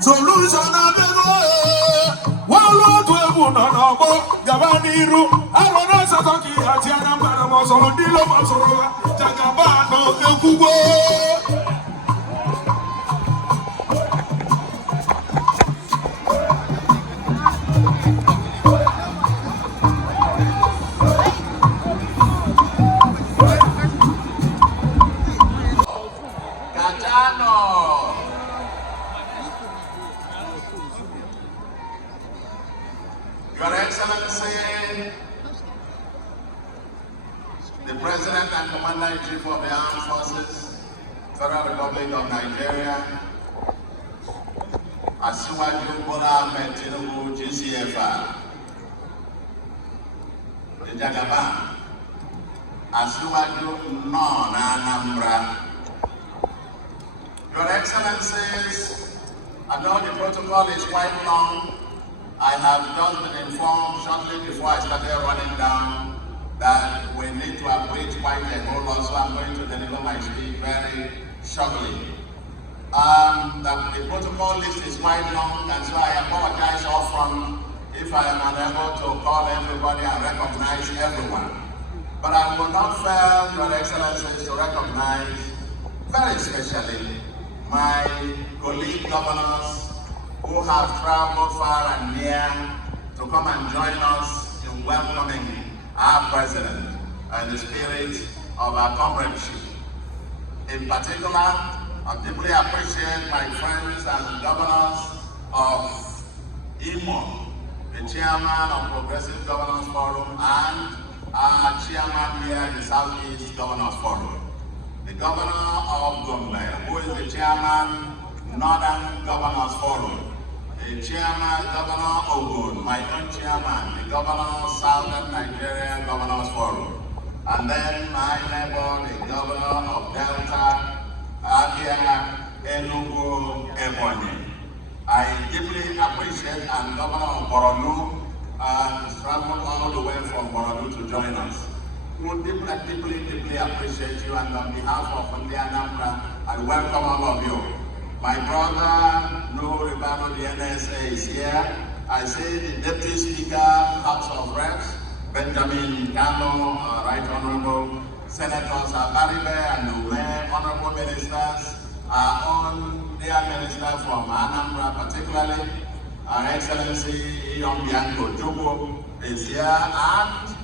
Solution Walo to Ebu Nanabo, Gavaniru, Arona Sataki, Atiana Maso, Dilo Maso, Jagabano, Ekugo. Your Excellency, the President and Commander-in-Chief of the Armed Forces, Federal Republic of Nigeria, Asiwaju Bola Ahmed Tinubu, GCFR, the Jagaban, Asiwaju Non Anambra. Your Excellencies, I know the protocol is quite long. I have just been informed shortly before I started running down that we need to abridge quite a whole lot, so I'm going to deliver my speech very shortly. The protocol list is quite long, and so I apologize upfront if I am unable to call everybody and recognize everyone. But I will not fail, Your Excellencies, to recognize very especially my colleague governors who have traveled far and near to come and join us in welcoming our President and the spirit of our comradeship. In particular, I deeply appreciate my friends and governors of IMO, the chairman of Progressive Governors Forum, and our chairman here at the Southeast Governors Forum, the governor of Gombe, who is the chairman Northern Governors Forum, the chairman, Governor Ogun, my own chairman, the governor of Southern Nigeria Governors Forum, and then my neighbor, the governor of Delta, Abia, Enugu, Ebonyi. I deeply appreciate and Governor of Borno traveled all the way from Borno to join us. We deeply appreciate you, and on behalf of the Anambra, I welcome all of you. My brother, No Ribano, the NSA, is here. I see the Deputy Speaker, House of Reps, Benjamin Kano, Right Honorable Senators Abaribe and Ume, Honorable Ministers, our own dear Minister from Anambra, particularly Our Excellency Bianco Jubo is here, and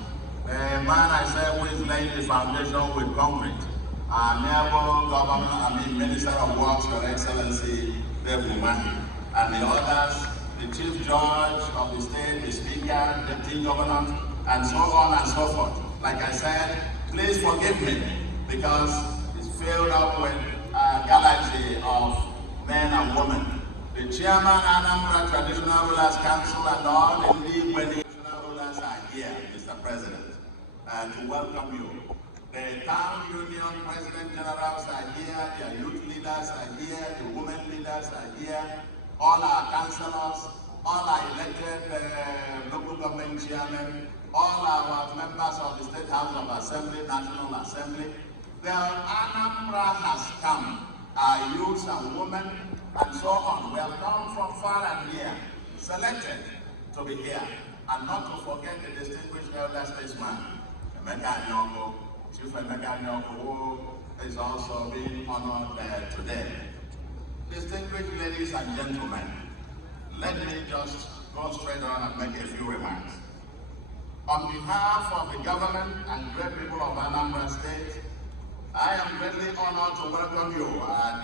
the man I said who is laying the foundation with concrete. Our neighbor Minister of Works, Your Excellency Devumahi, and the others, the Chief Judge of the State, the Speaker, the Deputy Governor, and so on and so forth. Like I said, please forgive me, because it's filled up with a galaxy of men and women. The Chairman Anambra Traditional Rulers Council and all the league traditional rulers are here, Mr. President, to welcome you. The town union president generals are here, their youth leaders are here, the women leaders are here, all our councillors, all our elected local government chairmen, all our members of the State House of Assembly, National Assembly. The Anambra has come, our youths and women, and so on. We have come from far and near, selected to be here, and not to forget the distinguished elder statesman, Emeka Anyongo, Chief Emeka Anyongo, who is also being honored today. Distinguished ladies and gentlemen, let me just go straight on and make a few remarks. On behalf of the government and great people of Anambra State, I am greatly honored to welcome you,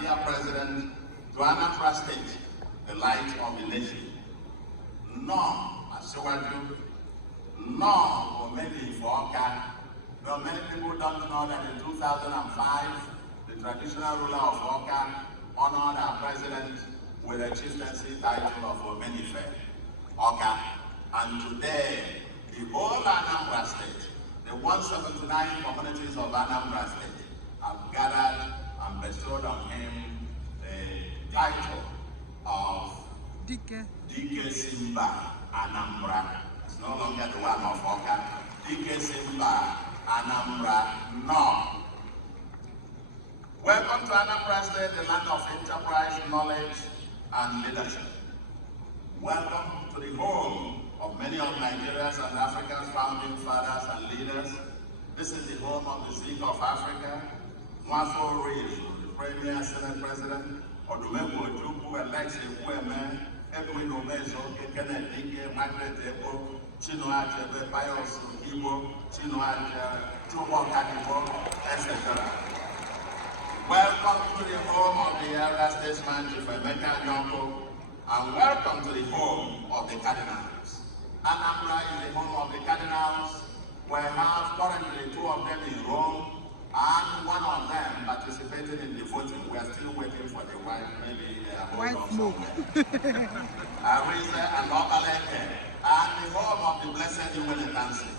dear President, to Anambra State, the light of the nation. No, Asiwaju, no, Omeni Ifoka. Though many people don't know that in 2005, the traditional ruler of Oka honored our president with a chieftaincy title of Omenife, Oka. And today, the whole Anambra State, the 179 communities of Anambra State, have gathered and bestowed on him the title of Dike Simba Anambra. It's no longer the one of Oka. Dike Simba Anambra, no. Welcome to Anambra State, the land of enterprise, knowledge, and leadership. Welcome to the home of many of Nigeria's and Africa's founding fathers and leaders. This is the home of the Zinc of Africa, Mwafo Reeves, the Premier Senate President, Odumegwu Ojukwu, Alex Ekwueme, Edwin Omezo, Kenneth Dike, Margaret Ebo, Chinua Achebe, Pius Igbo, Chinua Chukwu Kadibo, etc. Welcome to the home of the elder statesman, Chief Emeka Nyong'o, and welcome to the home of the Cardinals. Anambra is the home of the Cardinals. We have currently 2 of them in Rome, and 1 of them participating in the voting. We are still waiting for the wife, maybe white smoke. Ariza and Obaleke, and the home of the Blessed Iweletansi.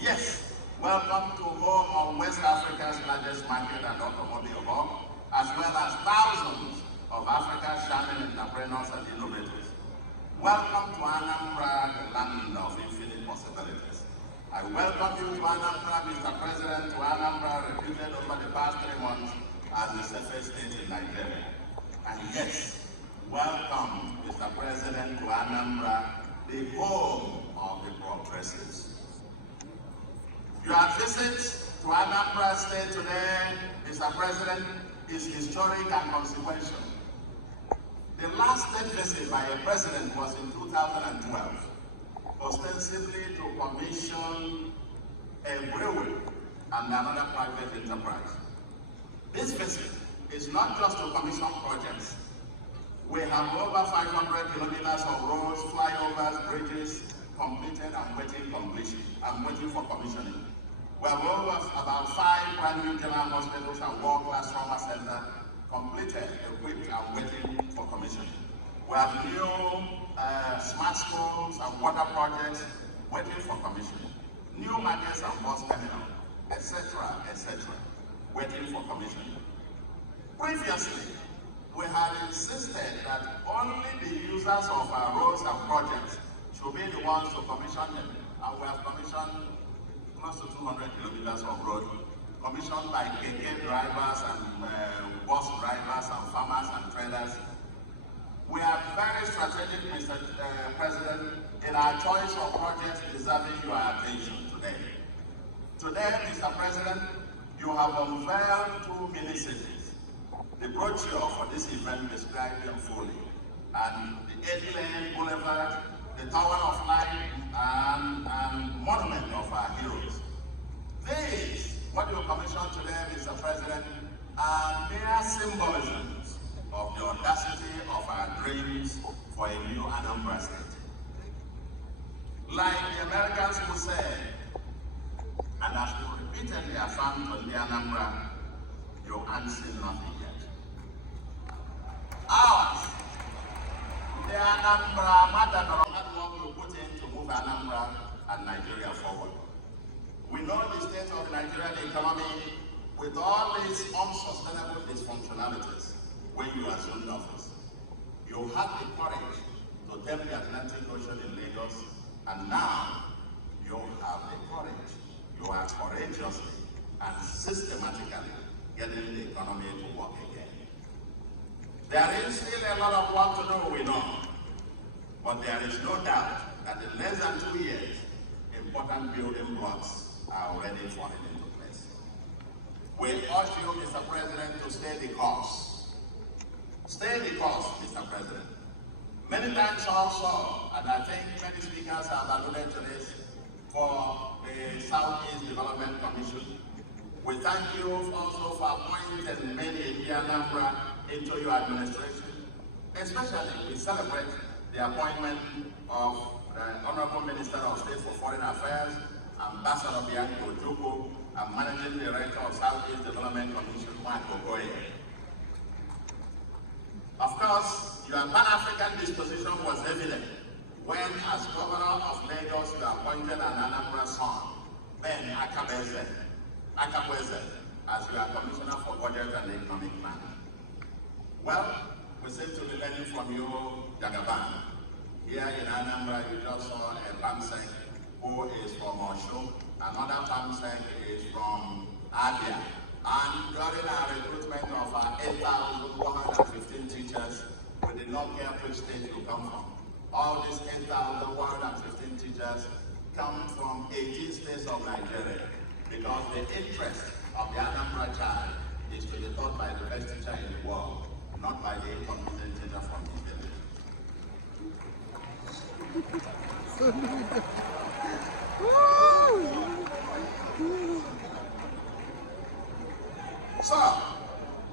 Yes, welcome to home of West Africa's largest market and automobile hub, as well as thousands of Africa's shining entrepreneurs and innovators. Welcome to Anambra, the land of infinite possibilities. I welcome you to Anambra, Mr. President, to Anambra, reputed over the past 3 months as the safest state in Nigeria. And yes, welcome, Mr. President, to Anambra, the home of the progressives. Your visit to Anambra State today, Mr. President, is historic and consequential. The last state visit by a president was in 2012, ostensibly to commission a brewery and another private enterprise. This visit is not just to commission projects. We have over 500 kilometers of roads, flyovers, bridges completed and waiting for commissioning. We have over about 5 brand new general hospitals and world-class trauma centers completed, equipped, and waiting for commissioning. We have new smart schools and water projects waiting for commissioning. New markets and bus terminals, etc., waiting for commissioning. Previously, we had insisted that only the users of our roads and projects should be the ones to commission them, and we have commissioned close to 200 kilometers of road, commissioned by KK drivers and bus drivers and farmers and traders. We are very strategic, Mr. President, in our choice of projects deserving your attention today. Today, Mr. President, you have unveiled 2 mini cities. The brochure for this event described them fully, and the 8-lane boulevard, the Tower of Light, and monument of our heroes. These, what you commissioned today, Mr. President, are mere symbolisms of the audacity of our dreams for a new Anambra State. Like the Americans who say, and as we repeatedly affirmed on the Anambra, you ain't seen nothing yet. Ours, the Anambra matter of hard work we put in to move Anambra and Nigeria forward. We know the state of the Nigerian economy with all its unsustainable dysfunctionalities when you assumed office. You had the courage to tame the Atlantic Ocean in Lagos, and now you have the courage. You are courageously and systematically getting the economy to work again. There is still a lot of work to do, we know, but there is no doubt that in less than 2 years, important building blocks are already falling into place. We urge you, Mr. President, to stay the course. Stay the course, Mr. President. Many times also, and I think many speakers have alluded to this, for the Southeast Development Commission. We thank you also for appointing many in Anambra into your administration. Especially, we celebrate the appointment of the Honorable Minister of State for Foreign Affairs, Ambassador Bianca Ojukwu, and Managing Director of Southeast Development Commission, Mark Okoye. Of course, your Pan-African disposition was evident when, as Governor of Lagos, you appointed an Anambra son, Ben Akabeze, as your Commissioner for Budget and Economic Planning. Well, we seem to be learning from you, Jagaban. Here in Anambra, you just saw a Pamsek who is from Osho, another Pamsek is from Abia, And during our recruitment of our 8,115 teachers, we did not care which state you come from. All these 8,115 teachers come from 18 states of Nigeria, because the interest of the Anambra child is to be taught by the best teacher in the world, not by the incompetent teacher from his village. So,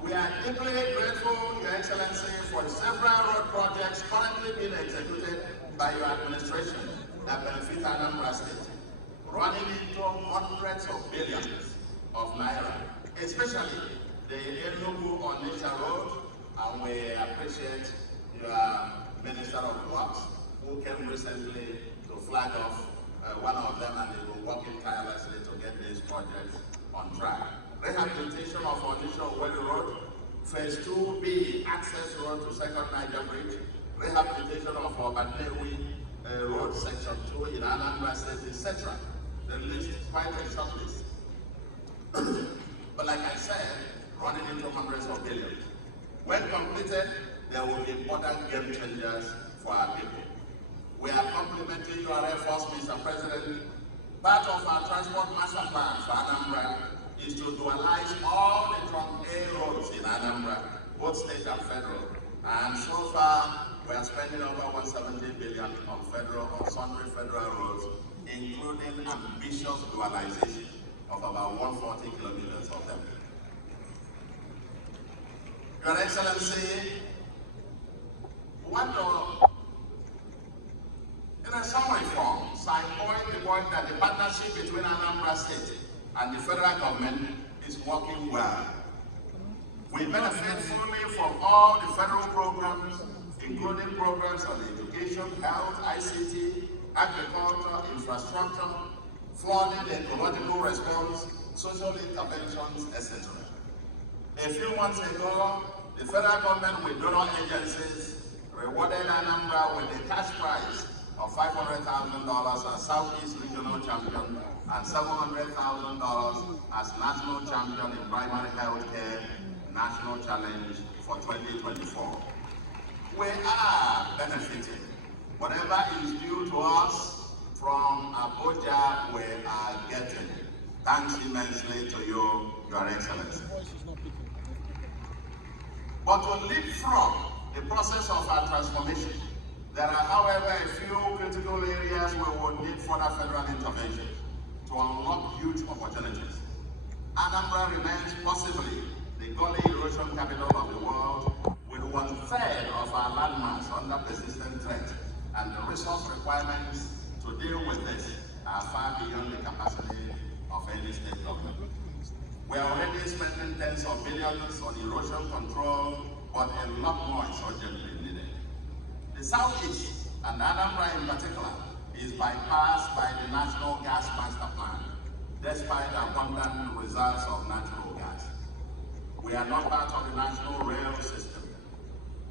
we are deeply grateful, Your Excellency, for several road projects currently being executed by your administration that benefit Anambra State, running into hundreds of billions of naira, especially the Tinubu-Onitsha road, and we appreciate your Minister of Works, who came recently to flag off one of them, and they will work tirelessly to get these projects on track. Rehabilitation of Onitsha Road, Phase 2B, access road to Second Niger Bridge, rehabilitation of Obanewi Road, Section 2 in Anambra State, etc. The list is quite a short list. But like I said, running into hundreds of billions. When completed, there will be important game changers for our people. We are complementing your efforts, Mr. President. Part of our transport master plan for Anambra is to dualize all the trunk A roads in Anambra, both state and federal. And so far, we are spending over 170 billion on sundry federal roads, including ambitious dualization of about 140 kilometers of them. Your Excellency, in a summary form, signpoint the point that the partnership between Anambra State and the federal government is working well. We benefit fully from all the federal programs, including programs on education, health, ICT, agriculture, infrastructure, flooding, ecological response, social interventions, etc. A few months ago, the federal government with donor agencies rewarded Anambra with a cash prize of $500,000 as Southeast Regional Champion and $700,000 as National Champion in Primary Health Care National Challenge for 2024. We are benefiting. Whatever is due to us from Abuja, we are getting. Thanks immensely to you, Your Excellency. But to leapfrog the process of our transformation, there are, however, a few critical areas where we will need further federal intervention to unlock huge opportunities. Anambra remains possibly the gully erosion capital of the world, with 1/3 of our landmass under persistent threat, and the resource requirements to deal with this are far beyond the capacity of any state government. We are already spending tens of billions on erosion control, but a lot more is urgently needed. The Southeast, and Anambra in particular, is bypassed by the National Gas Master Plan, despite abundant reserves of natural gas. We are not part of the national rail system.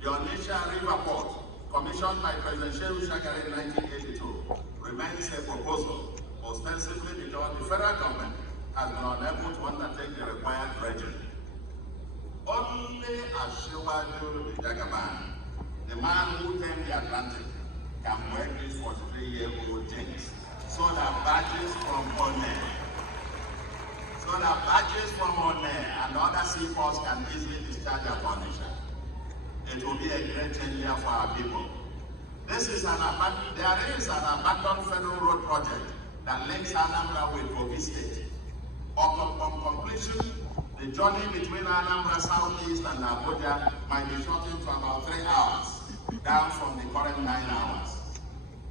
The Onitsha River Port, commissioned by President Shehu Shagari in 1982, remains a proposal, ostensibly because the federal government has been unable to undertake the required dredging. Only Ashewaju Jagaban, the man who tamed the Atlantic, can break this 43-year-old jinx, so that barges from One and other seaports can easily discharge at Onitsha. It will be a great change here for our people. There is an abandoned federal road project that links Anambra with Kogi State. Upon completion, the journey between Anambra Southeast and Abuja might be shortened to about 3 hours, down from the current 9 hours.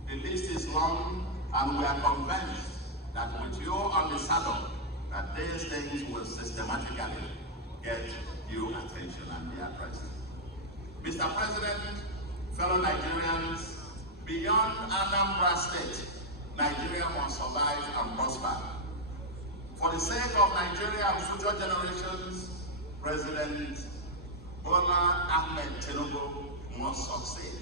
The list is long, and we are convinced that with you on the saddle, that these things will systematically get you attention and be addressed. Mr. President, fellow Nigerians, beyond Anambra State, Nigeria must survive and prosper. For the sake of Nigeria and future generations, President Bola Ahmed Tinubu must succeed.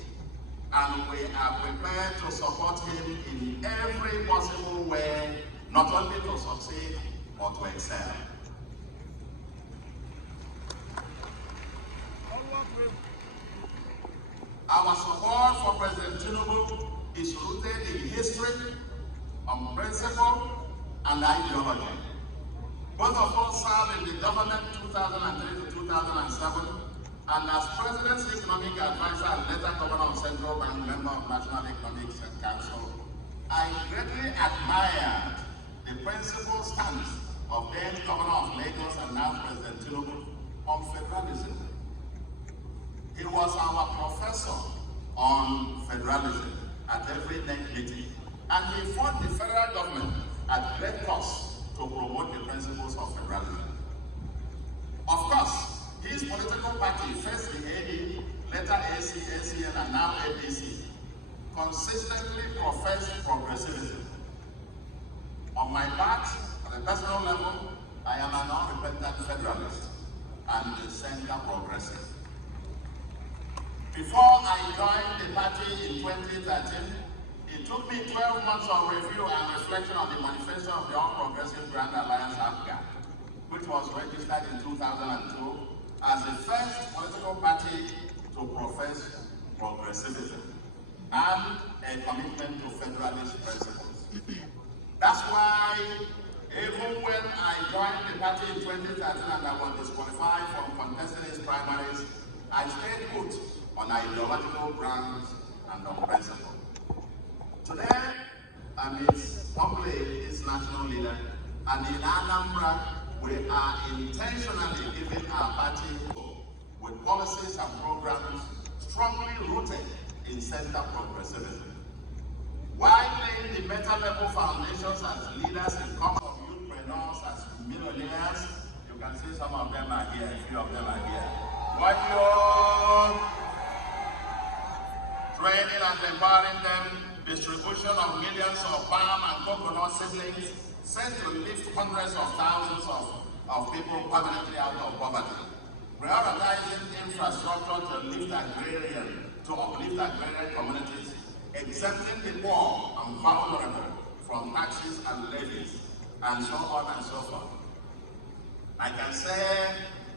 And we are prepared to support him in every possible way, not only to succeed, but to excel. Our support for President Tinubu is rooted in history, on principle, and ideology. Both of us served in the government 2003 to 2007, and as President's Economic Advisor and later Governor of Central Bank, member of National Economic Council, I greatly admired the principled stance of then Governor of Lagos and now President Tinubu on federalism. He was our professor on federalism at every next meeting, and he fought the federal government at great cost to promote the principles of federalism. Of course, his political party, first the AD, later AC, ACN, and now ADC, consistently professed progressivism. On my part, at a personal level, I am an unrepentant federalist and the center progressive. Before I joined the party in 2013, it took me 12 months of review and reflection on the manifesto of the All Progressive Grand Alliance APGA, which was registered in 2002 as the first political party to profess progressivism and a commitment to federalist principles. That's why even when I joined the party in 2013 and I was disqualified from contesting its primaries, I stayed put on ideological grounds and on principle. Today, humbly its national leader, and in Anambra, we are intentionally giving our party with policies and programs strongly rooted in center progressivism. While laying the meta-level foundations as leaders in common of youthpreneurs, as millionaires, you can see some of them are here, a few of them are here. While you're training and empowering them, distribution of millions of palm and coconut seedlings sent to lift hundreds of thousands of people permanently out of poverty. Prioritizing infrastructure to uplift agrarian communities, exempting the poor and vulnerable from taxes and levies, and so on and so forth. I can say,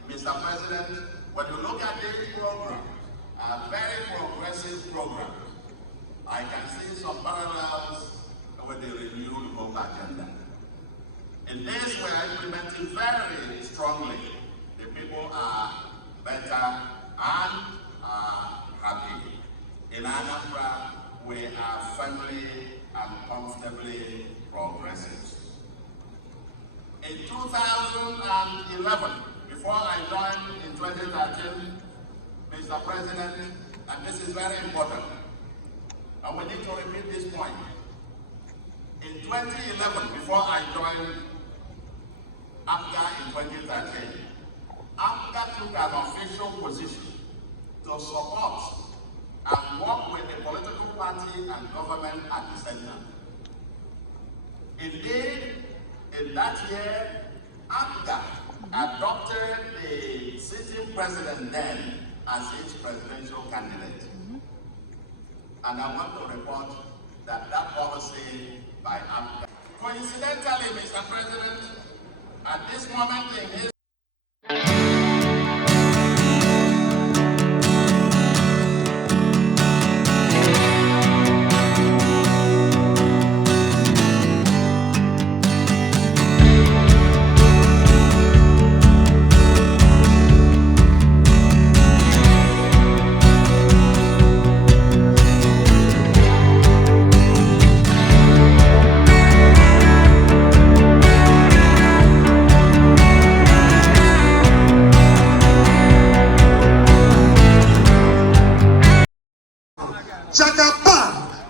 Mr. President, when you look at this program, a very progressive program, I can see some parallels with the renewed hope agenda. In this, we are implementing very strongly. The people are better and are happy. In Anambra, we are firmly and comfortably progressive. In 2011, before I joined in 2013, Mr. President, and this is very important, and we need to repeat this point. In 2011, before I joined APGA in 2013, APGA took an official position to support and work with the political party and government at the center. Indeed, in that year, APGA adopted the sitting president then as its presidential candidate. And I want to report that policy by APGA. Coincidentally, Mr. President, at this moment in history,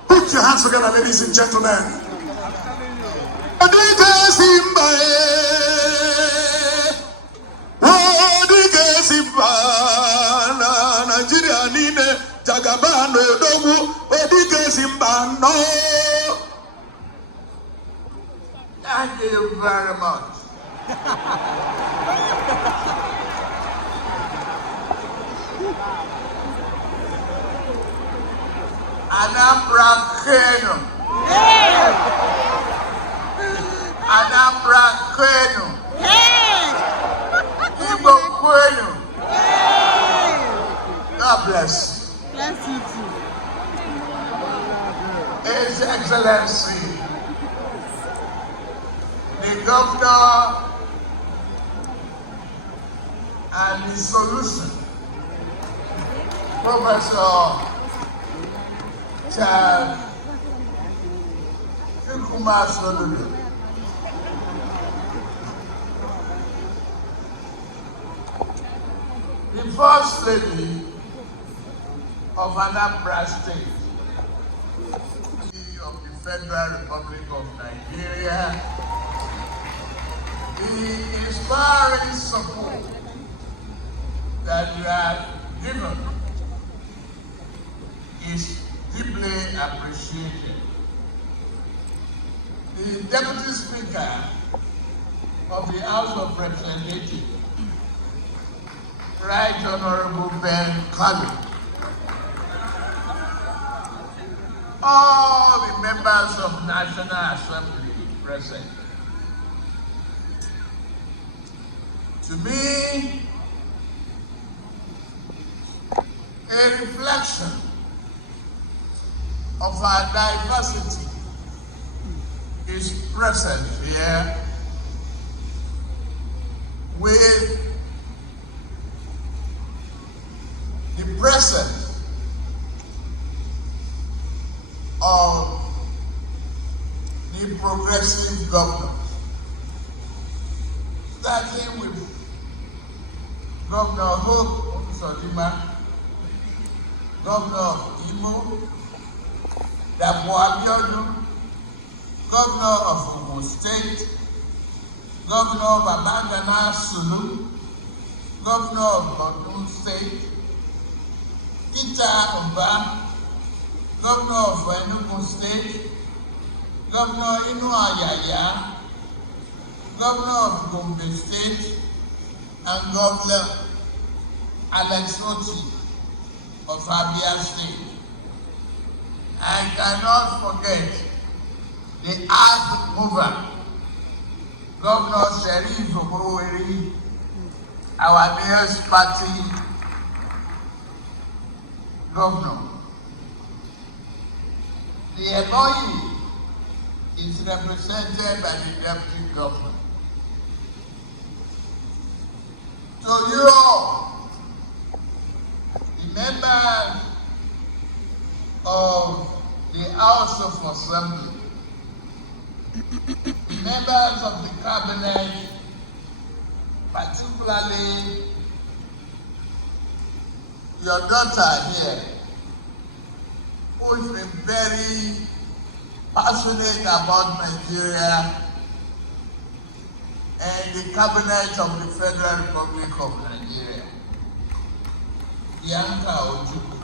put your hands together, ladies and gentlemen. Thank you very much. Anambra Kenu. Anambra Kenu. Igbo Kenu. God bless. His Excellency, the Governor and the solution, Professor Tinubu and Soludos. The First Lady of Anambra State, of the Federal Republic of Nigeria, the inspiring support that you have given is deeply appreciated. The Deputy Speaker of the House of Representatives, Right Honorable Ben Collins, all the members of National Assembly present. To me, a reflection of our diversity is present here with the presence of the progressive governors, starting with Governor Hope Uzodinma, Governor of Imo, Dapo Abiodun, Governor of Ogun State, Governor of Anambra Sulu, Governor of Ogun State, Peter Oba, Governor of Enugu State, Governor Inu Ayaya, Governor of Gombe State, and Governor Alex Oti of Abia State. I cannot forget the earth mover, Governor Sheriff Oboroweri, our nearest party governor. The MOE is represented by the Deputy Governor. To you all, the members of the House of Assembly, the members of the Cabinet, particularly your daughter here, who has been very passionate about Nigeria, and the Cabinet of the Federal Republic of Nigeria, Bianca Ojukwu.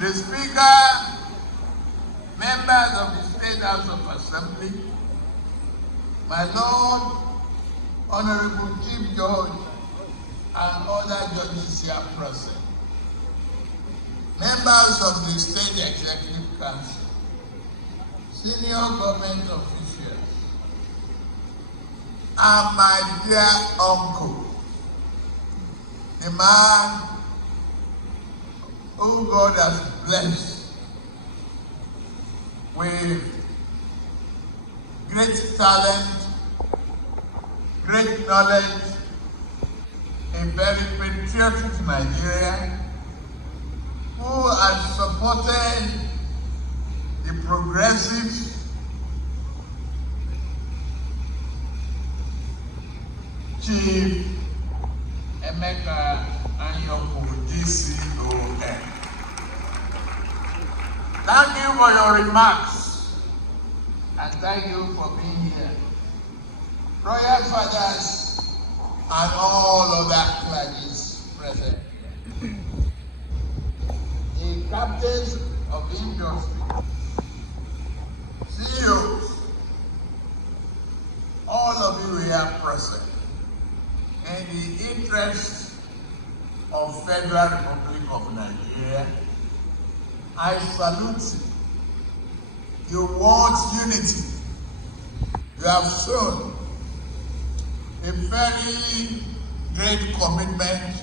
The Speaker, members of the State House of Assembly, my Lord, Honorable Chief Judge, and other judges here present, members of the State Executive Council, senior government officials, and my dear uncle, the man who God has blessed with great talent, great knowledge, a very patriotic Nigeria, who has supported the progressives, Chief Emeka Anyoko, DCON. Thank you for your remarks, and thank you for being here. Royal fathers and all other clergies present here. The captains of industry, CEOs, all of you here present, in the interest of Federal Republic of Nigeria, I salute you. You want unity. You have shown a very great commitment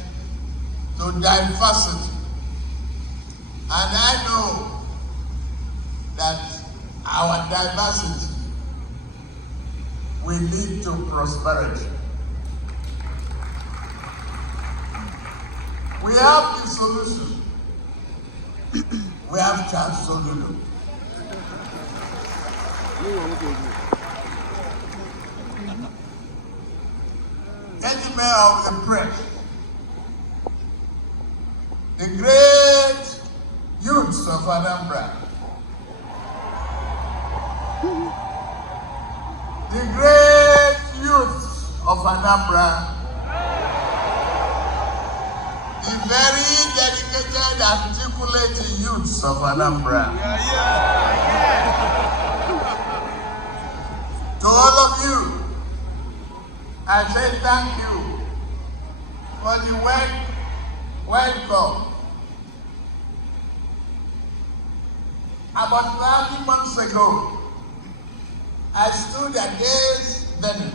to diversity. And I know that our diversity will lead to prosperity. We have the solution. We have Charles Soludo. Enemy of the press, the great youths of Anambra, the great youths of Anambra, the very dedicated, articulate youths of Anambra. To all of you, I say thank you for the welcome. About 30 months ago, I stood against Benin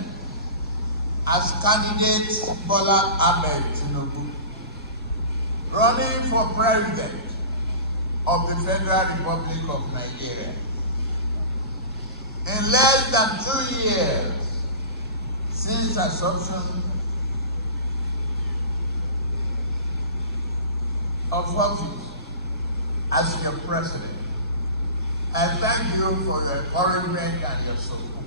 as candidate Bola Ahmed Tinubu, running for president of the Federal Republic of Nigeria. In less than 2 years since assumption of office as your president, I thank you for your encouragement and your support.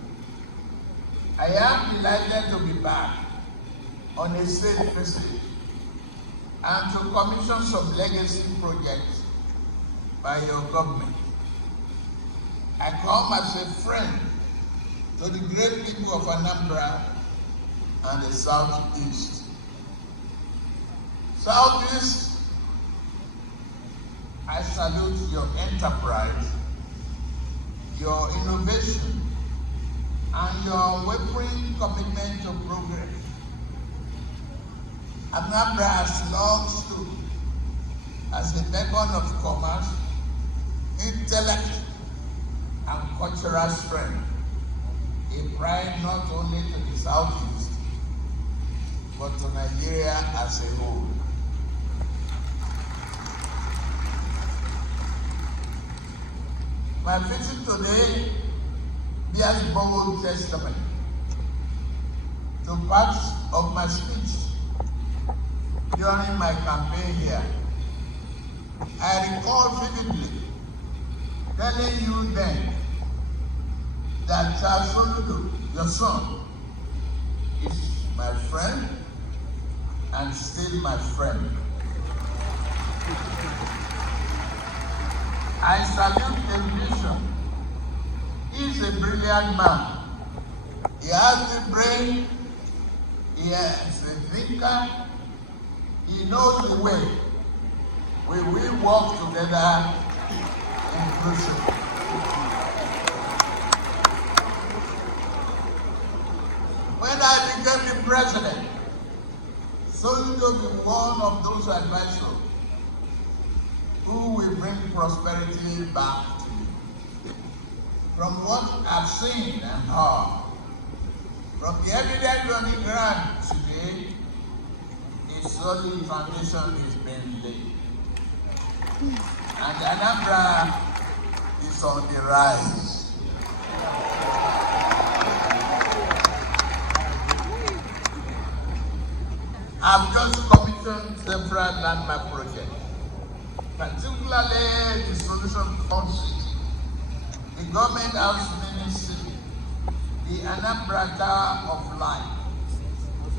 I am delighted to be back on a state visit and to commission some legacy projects by your government. I come as a friend to the great people of Anambra and the Southeast. Southeast, I salute your enterprise, your innovation, and your unwavering commitment to progress. Anambra has long stood as a beacon of commerce, intellect, and cultural strength, a pride not only to the Southeast, but to Nigeria as a whole. My visit today bears bold testament to parts of my speech during my campaign here. I recall vividly telling you then that Charles Soludo, your son, is my friend and still my friend. I salute the vision. He is a brilliant man. He has the brain, he is a thinker, he knows the way. We will work together inclusively. When I became the president, Soludo be one of those advisors who will bring prosperity back to you. From what I've seen and heard, from the evidence on the ground today, a solid foundation is being laid. And Anambra is on the rise. I've just commissioned several landmark projects, particularly the Solution Fund City, the Government House Ministry, the Anambra Tower of Light,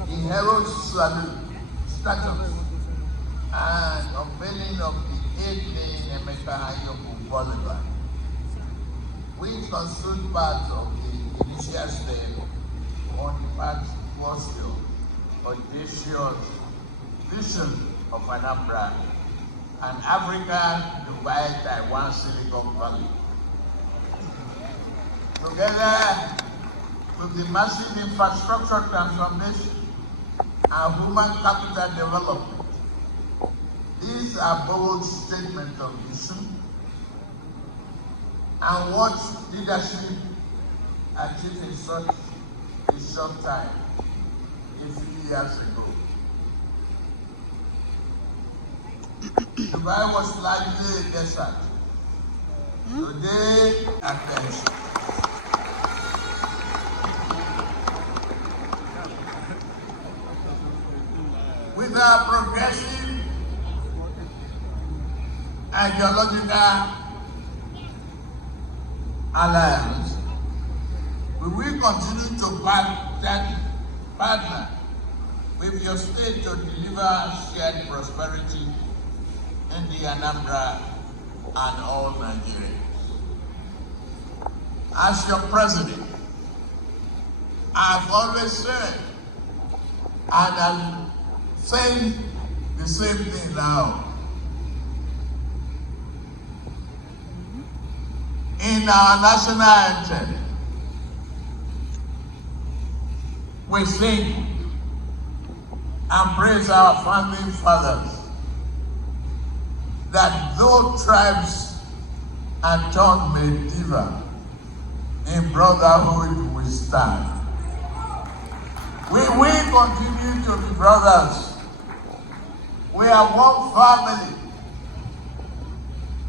the Heroes Salute, statue, and unveiling of the 8-lane Emeka Ayoku Boulevard, which constitute part of the initial step on the path towards the audacious vision of Anambra, an Africa, Dubai, Taiwan, Silicon Valley. Together with the massive infrastructure transformation and human capital development, these are bold statements of vision and what leadership achieved in such a short time, a few years ago. Dubai was largely a desert. Today, attention. With our progressive ideological alliance, we will continue to partner with your state to deliver shared prosperity in the Anambra and all Nigerians. As your president, I've always said, and I'm saying the same thing now. In our national anthem, we sing and praise our founding fathers, that though tribes and tongue may differ, in brotherhood we stand. We will continue to be brothers. We are one family,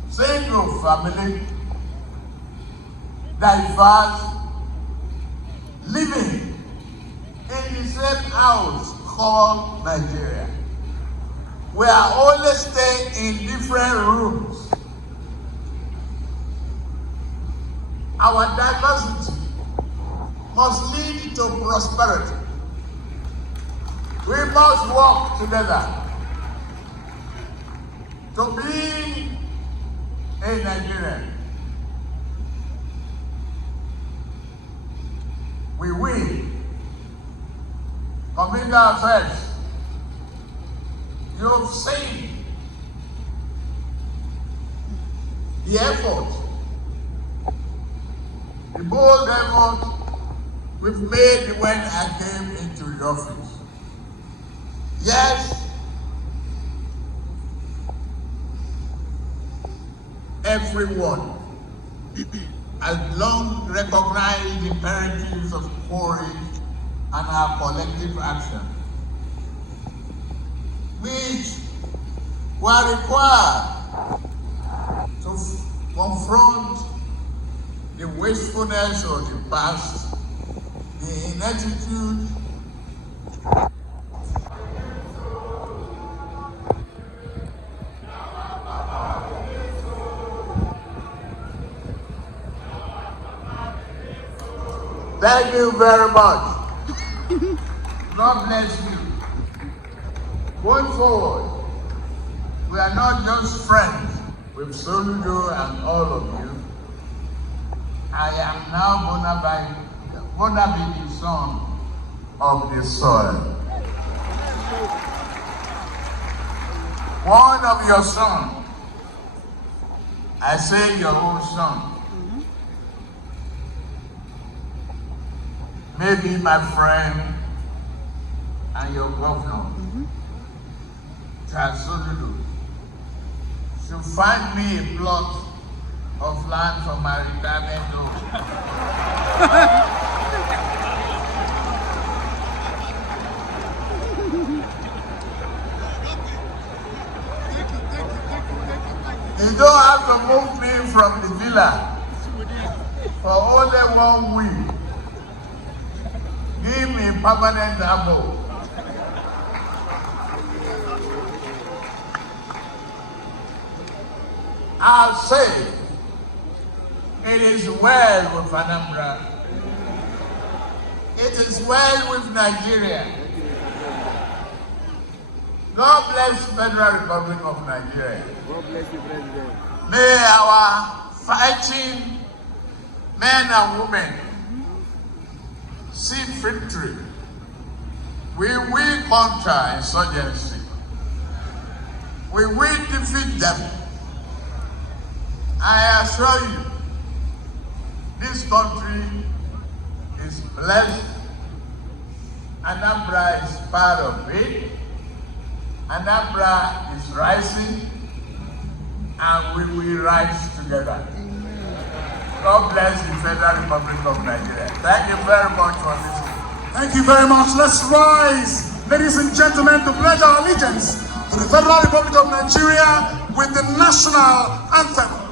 single family, diverse, living in the same house called Nigeria. We are only staying in different rooms. Our diversity must lead to prosperity. We must work together to be a Nigerian. We will commit ourselves. You've seen the effort, the bold effort we've made when I came into the office. Yes, everyone has long recognized the imperatives of courage and our collective action, which were required to confront the wastefulness of the past, the ineptitude, Thank you very much. God bless you. Going forward, we are not just friends with Soludo and all of you. I am now bona fide son of the soil. One of your sons, I say your own son, maybe my friend and your governor, Soludo, should find me a plot of land for my retirement home. You don't have to move me from the villa for only 1 week. Give me permanent abode. I'll say it is well with Anambra. It is well with Nigeria. God bless the Federal Republic of Nigeria. God bless you, President. May our fighting men and women see victory. We will conquer insurgency. We will defeat them. I assure you, this country is blessed. Anambra is part of it. Anambra is rising, and we will rise together. God bless the Federal Republic of Nigeria. Thank you very much for listening. Thank you very much. Let's rise, ladies and gentlemen, to pledge our allegiance to the Federal Republic of Nigeria with the national anthem.